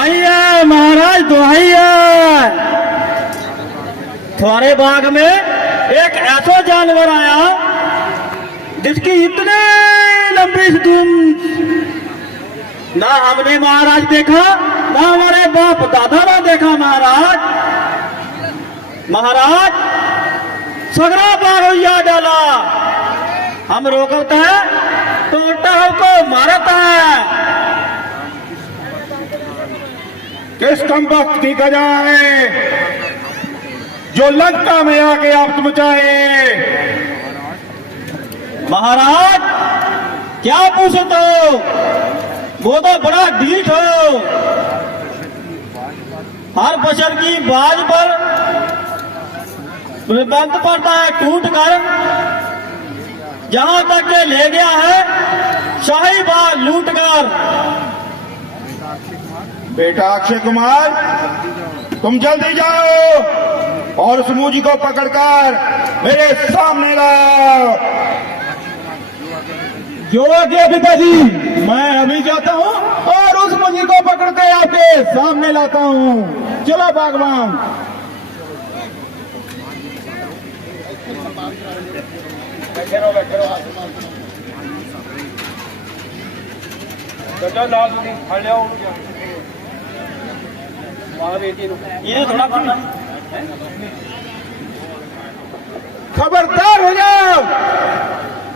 दुहाई है महाराज, दुहाई है। तुम्हारे बाग में एक ऐसा जानवर आया जिसकी इतनी लंबी सूंड ना हमने महाराज देखा, ना हमारे बाप दादा ने देखा महाराज। महाराज सगरा बार डाला, हम रोकते हैं तो उल्टा हमको मारता है। किस कमबख्त की गजा है जो लंका में आके आप मचाए? महाराज क्या पूछते हो, वो तो बड़ा ढीठ हो। हर बशर की बाज पर बंद पड़ता है टूट कर, जहां तक के ले गया है शाही बाग लूट कर। बेटा अक्षय कुमार, तुम जल्दी जाओ और उस मूजी को पकड़कर मेरे सामने लाओ। जो आज्ञा पिताजी, मैं अभी जाता हूँ और उस मुझी को पकड़ के आपके सामने लाता हूँ। चलो बागवान। ये थोड़ा पढ़ना। खबरदार हो जाओ,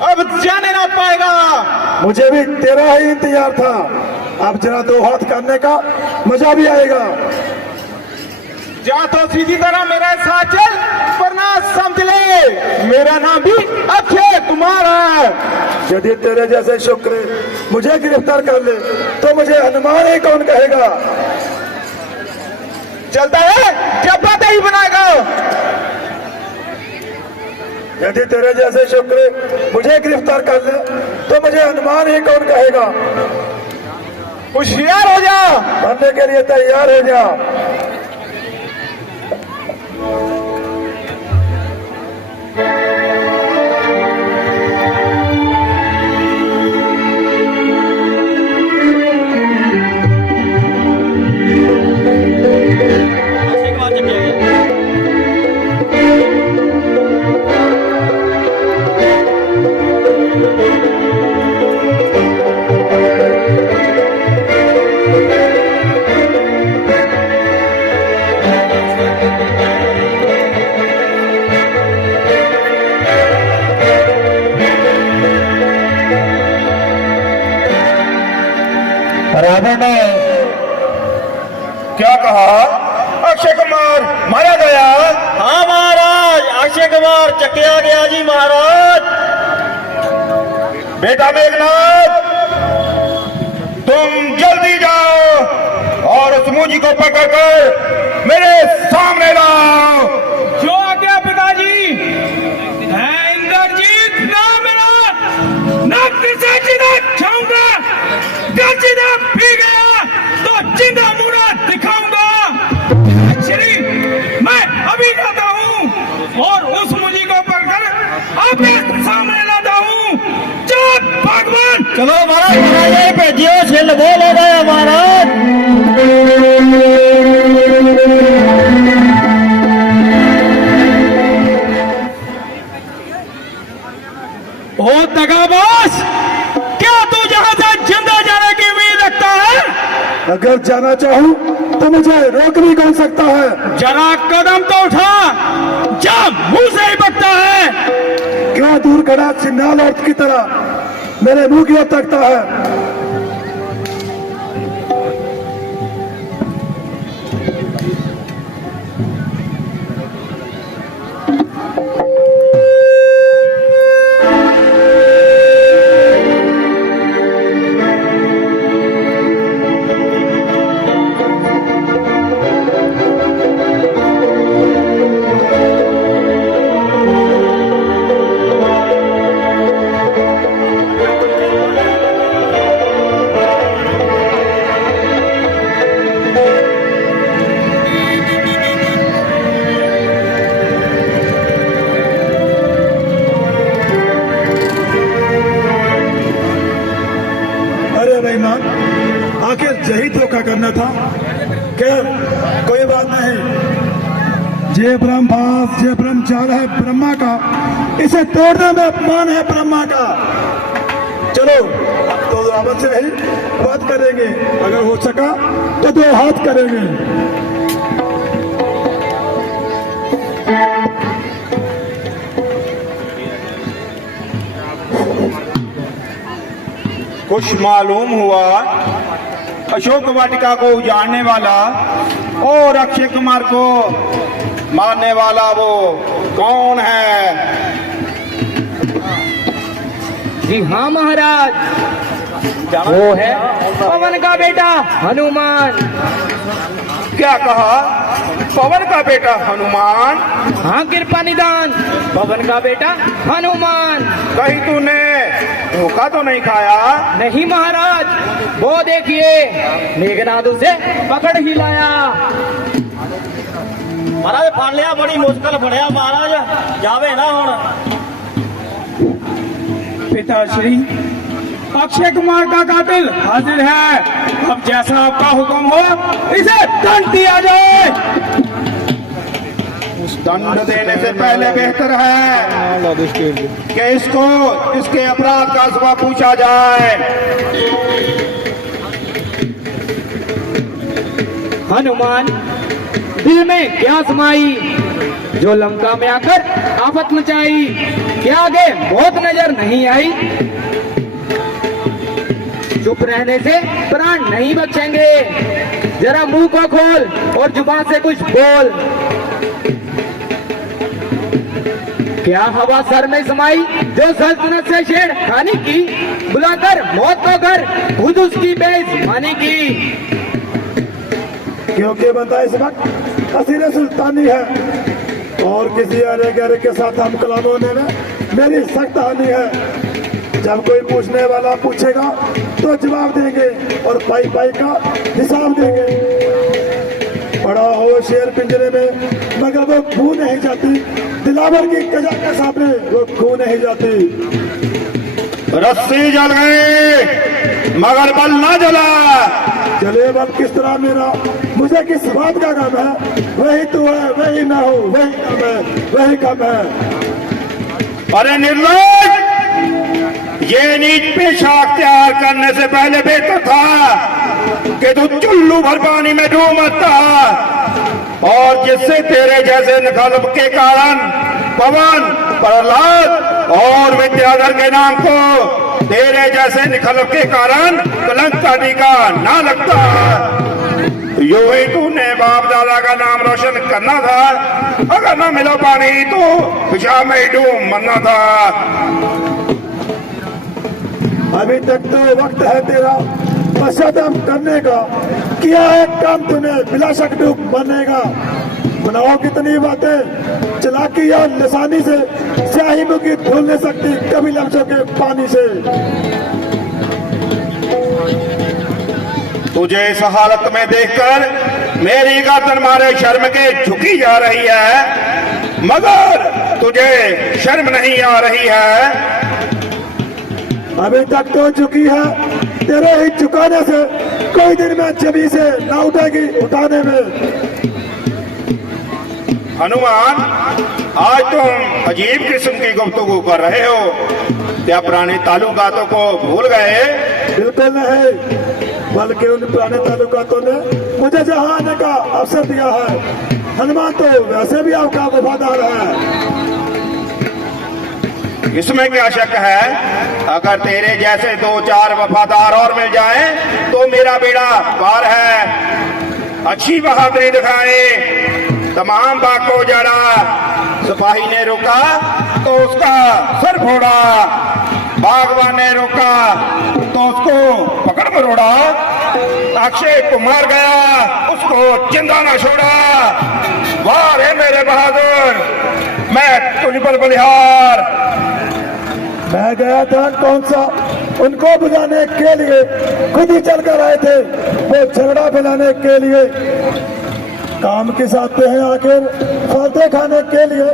अब जाने ना पाएगा। मुझे भी तेरा ही इंतजार था। अब जरा दो हाथ करने का मजा भी आएगा। जा तो सीधी तरह मेरे साथ चल, वरना समझ ले मेरा नाम भी अक्षय कुमार है। यदि तेरे जैसे शुक्र मुझे गिरफ्तार कर ले तो मुझे हनुमान ही कौन कहेगा। चलता है क्या बात ही बनाएगा। यदि तेरे जैसे शुक्र मुझे गिरफ्तार कर ले तो मुझे हनुमान ही कौन कहेगा। होशियार हो जा, मरने के लिए तैयार हो जा। रावण ने क्या कहा? अक्षय कुमार मारा गया? हाँ महाराज, अक्षय कुमार चकिया गया जी महाराज। बेटा मेघनाथ, तुम जल्दी जाओ और उस मूजी को पकड़कर मेरे सामने लाओ। जो आज्ञा पिताजी। है इंद्रजीत ना मेरा, ना किसी जिंदा छाऊंगा। जिंदा पी गया तो जिंदा मुड़ा दिखाऊंगा। श्री मैं अभी जाता हूँ और उस मुझी को पकड़कर आपके सामने लाता हूँ। चलो भगवान। चलो महाराज, महाराज भेजियो, छिल बोल हो गया महाराज। ओ दगाबाज, क्या तू जहां से जिंदा जाने की उम्मीद रखता है? अगर जाना चाहूं तो मुझे रोक भी कौन सकता है। जरा कदम तो उठा, जा मुंह से ही बकता है। क्या दूर खड़ा सिन्नाल औरत की तरह मेरे मुंह की ओर तकता है। आखिर यही धोखा करना था। जय ब्रह्मास जय ब्रह्मचार है ब्रह्मा का, इसे तोड़ने में अपमान है ब्रह्मा का। चलो अब तो आपस से ही बात करेंगे, अगर हो सका तो दो हाथ करेंगे। कुछ मालूम हुआ अशोक वाटिका को उजाड़ने वाला और अक्षय कुमार को मारने वाला वो कौन है? जी हाँ महाराज, वो है पवन का बेटा हनुमान। क्या कहा? पवन का बेटा हनुमान? हाँ कृपा निदान, पवन का बेटा हनुमान। कहीं तूने धोखा तो नहीं खाया? नहीं महाराज, वो देखिए मेघनाद उसे पकड़ ही लाया। महाराज फड़ लिया, बड़ी मुश्किल फड़िया महाराज, जावे ना हुण। पिताश्री, अक्षय कुमार का कातिल हाजिर है। अब जैसा आपका हुक्म हो इसे दंड दिया जाए। दंड देने से पहले बेहतर है कि इसको इसके अपराध का सबब पूछा जाए। हनुमान, दिल में क्या समाई जो लंका में आकर आफत मचाई? क्या आगे मौत नजर नहीं आई? चुप रहने से प्राण नहीं बचेंगे, जरा मुंह को खोल और जुबान से कुछ बोल। क्या हवा सर में समाई जो सल्तनत से छेड़ खाने की? बुलाकर मौत को कर खुद उसकी बेईमानी की। क्योंकि बंदा इस वक्त असीर सुल्तानी है और किसी अरे गहरे के साथ हम कलाम होने में मेरी सख्त हानि है। जब कोई पूछने वाला पूछेगा तो जवाब देंगे और पाई पाई का हिसाब देंगे। पड़ा हो शेर पिंजरे में मगर वो खू नहीं जाती, दिलावर की कजा के सामने वो खू नहीं जाती। रस्सी जल गई मगर बल ना जला। चले बल किस तरह मेरा, मुझे किस बात का गम है? वही तू है, वही मैं हूँ, वही कम है, वही कम है। अरे निर्लज, ये नीच पेशा अख्तियार करने से पहले बेहतर था कि तू चुल्लू भर पानी में डूब मरता, और जिससे तेरे जैसे निखलप के कारण पवन, प्रहलाद और विद्याधर के नाम को तेरे जैसे निखलप के कारण कलंक आदि का ना लगता। यूं ही तूने बाप दादा का नाम रोशन करना था, अगर ना मिला पानी तो पेशाब में ही डूब मरना था। अभी तक तो वक्त है तेरा पश्चाताप करने का, किया है काम तूने बिला शक डूब मरने का। बनाओ कितनी बातें चलाकी और निशानी से, स्याही मुकी धुल नहीं सकती कभी लफ्जों के पानी से। तुझे इस हालत में देखकर मेरी गर्दन मारे शर्म के झुकी जा रही है, मगर तुझे शर्म नहीं आ रही है। अभी तक तो झुकी है, तेरे ही झुकाने से कोई दिन में जमी से ना उठेगी उठाने में। हनुमान, आज तुम अजीब किस्म की गुफ्तगू कर रहे हो। क्या पुराने ताल्लुकातों को भूल गए? बिल्कुल नहीं, बल्कि उन पुराने ताल्लुकातों ने मुझे जहाँ आने का अवसर दिया है। हनुमान तो वैसे भी आपका वफादार है। इसमें क्या शक है? अगर तेरे जैसे दो चार वफादार और मिल जाए तो मेरा बेड़ा पार है। अच्छी बहादुरी दिखाए, तमाम बाग को उजाड़ा। सिपाही ने रोका तो उसका सर फोड़ा, बागवान ने रोका तो उसको पकड़ मरोड़ा, अक्षय कुमार गया उसको जिंदा न छोड़ा। वाह रे मेरे बहादुर, मैं तुझ पर बलिहार। मैं गया था कौन सा उनको बुझाने के लिए, खुद ही चलकर आए थे वो झगड़ा फैलाने के लिए। काम किस आते हैं आखिर फालते खाने के लिए,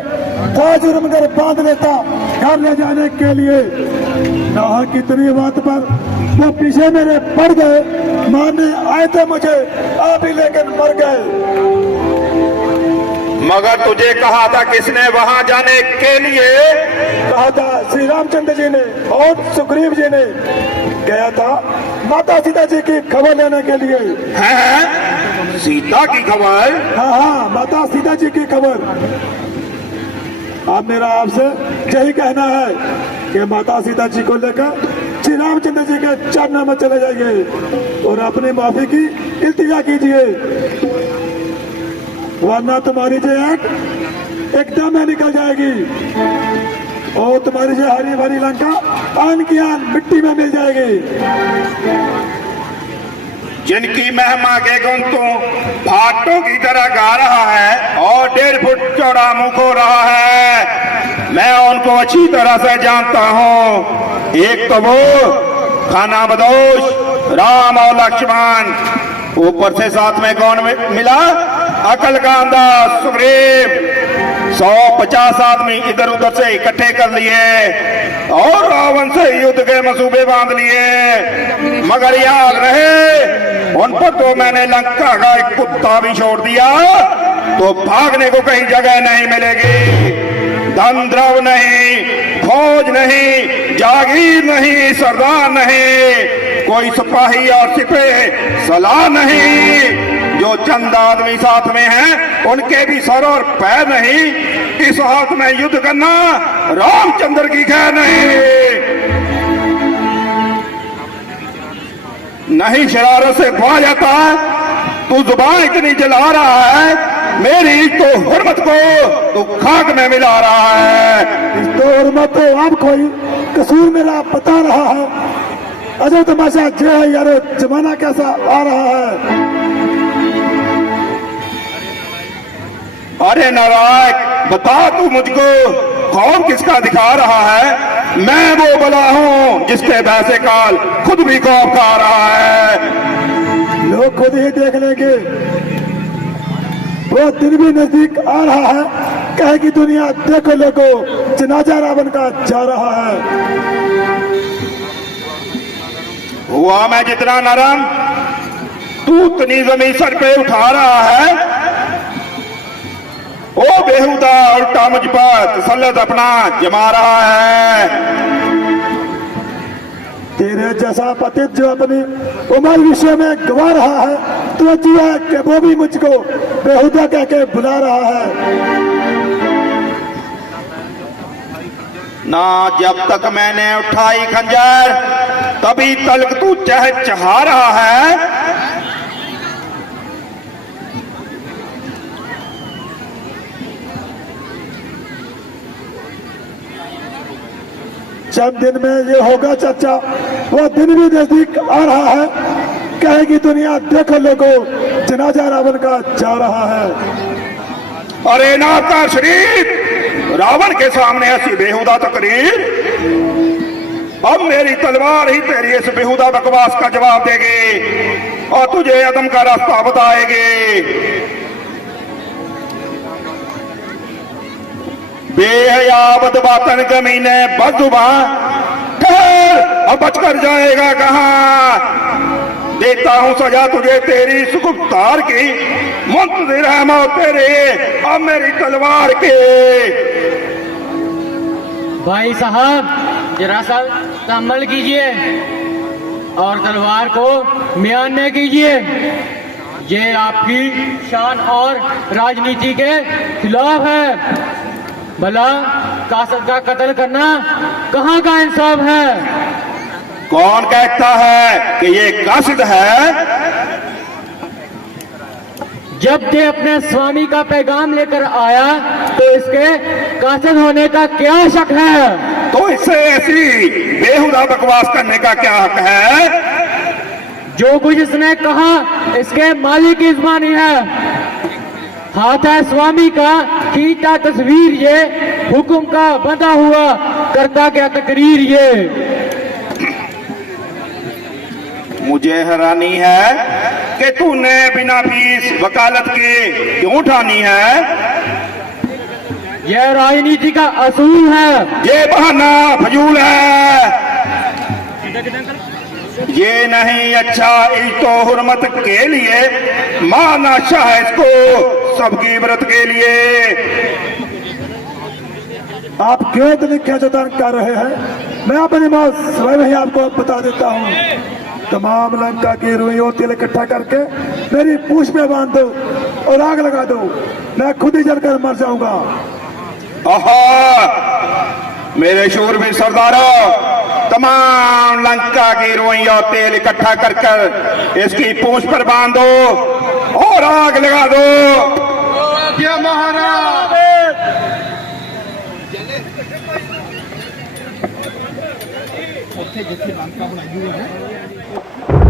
था जुर्म कर बांध लेता घर ले जाने के लिए। ना कितनी बात पर वो पीछे मेरे पड़ गए, मारने आए थे मुझे आप ही लेकिन मर गए। मगर तुझे कहा था किसने वहां जाने के लिए? कहा था श्री रामचंद्र जी ने और सुग्रीव जी ने। गया था माता सीता जी की खबर लेने के लिए। हैं? सीता की खबर? हाँ हाँ, माता सीता जी की खबर। अब मेरा आपसे यही कहना है कि माता सीता जी को लेकर श्री रामचंद्र जी के चरणों में चले जाइए और अपनी माफी की इल्तिजा कीजिए, वरना तुम्हारी जेठ एकदम में निकल जाएगी और तुम्हारी जो हरी भरी लंका आन की आन मिट्टी में मिल जाएगी। जिनकी महिमा के गुण तो भाटों की तरह गा रहा है और 1.5 फुट चौड़ा मुख हो रहा है, मैं उनको अच्छी तरह से जानता हूँ। एक तो वो खाना बदोश राम और लक्ष्मण, ऊपर से साथ में कौन मिला? अकल का अंदाज सुग्रीव। 150 आदमी इधर उधर से इकट्ठे कर लिए और रावण से युद्ध के मंसूबे बांध लिए। मगर याद रहे, उन पर तो मैंने लंका का एक कुत्ता भी छोड़ दिया, तो भागने को कहीं जगह नहीं मिलेगी। धन द्रव नहीं, फौज नहीं, जागीर नहीं, सरदार नहीं, कोई सिपाही और सिपह सलाह नहीं। जो चंद आदमी साथ में हैं, उनके भी सर और पैर नहीं। इस हाथ में युद्ध करना रामचंद्र की खैर नहीं शरारत से खा जाता। तू जुबान इतनी जला रहा है, मेरी तो हुर्मत को तू खाक में मिला रहा है। इस तो हुर्मत तो आप कोई कसूर मेरा बता रहा है। अजय तमाशा जो है यार, जमाना कैसा आ रहा है। अरे नारायण, बता तू मुझको कौन किसका दिखा रहा है? मैं वो बला हूँ जिसके भैंसे काल खुद भी खौफ खा रहा है। लोग खुद ही देख लेंगे, वो दिन भी नजदीक आ रहा है। कहे कि दुनिया देखो लोगो, जनाजा रावण का जा रहा है। हुआ मैं जितना नरम, तू उतनी जमीन सर पे उठा रहा है। ओ बेहुदा उल्टा मुझ पर तसल्लुत अपना जमा रहा है। तेरे जैसा पतित जो अपनी उम्र विषय में गवा रहा है, तो अच्छी है कि वो भी मुझको बेहुदा कह के बुला रहा है। ना जब तक मैंने उठाई खंजर, तभी तलक तू चहचहा रहा है। चंद दिन में ये होगा चर्चा, वो दिन भी नजदीक आ रहा है। कहेगी दुनिया देखो लोगो, जनाजा रावण का जा रहा है। अरे नाता शरीफ, रावण के सामने ऐसी बेहुदा तकरीर। अब मेरी तलवार ही तेरी इस बेहुदा बकवास का जवाब देगी और तुझे अदम का रास्ता बताएगी। बेहया बदबातन कमीने बदजुबान, ठहर, अब बचकर जाएगा कहां? देता हूं सजा तुझे तेरी सुगुफ्तार की, मुंतजिर है मौत तेरे अब मेरी तलवार के। भाई साहब, जरा सा संभल कीजिए और तलवार को म्यान में कीजिए। ये आपकी शान और राजनीति के खिलाफ है। भला कासद का कत्ल करना कहाँ का इंसाफ है? कौन कहता है कि ये कासिद है? जब ये अपने स्वामी का पैगाम लेकर आया तो इसके कासिद होने का क्या शक है? तो इससे ऐसी बेहुदा बकवास करने का क्या हक है? जो कुछ इसने कहा इसके मालिक की जुबानी है। हाथ है स्वामी का, खींचा तस्वीर ये, हुक्म का बंधा हुआ, करता क्या तकरीर ये। मुझे हैरानी है कि तूने बिना फीस वकालत के क्यों ठानी है? यह राजनीति का असूल है। ये बहाना फजूल है। ये नहीं अच्छा, इज्जत हुर्मत के लिए माना शाह इसको उत्सव की व्रत के लिए। आप क्यों इतने खेचतान कर रहे हैं? मैं अपनी मौत स्वयं ही आपको बता देता हूँ। तमाम लंका की रुई और तिल इकट्ठा करके मेरी पूंछ पे बांध दो और आग लगा दो, मैं खुद ही जलकर मर जाऊंगा। आहा, मेरे शूरवीर सरदारों, तमाम लंका की रुई और तेल इकट्ठा कर कर इसकी पूंछ पर बांधो और आग लगा दो। ये महाराज ਉੱਥੇ ਜਿੱਥੇ ਲੰਕਾ ਬਣਾਈ ਹੋਈ ਹੈ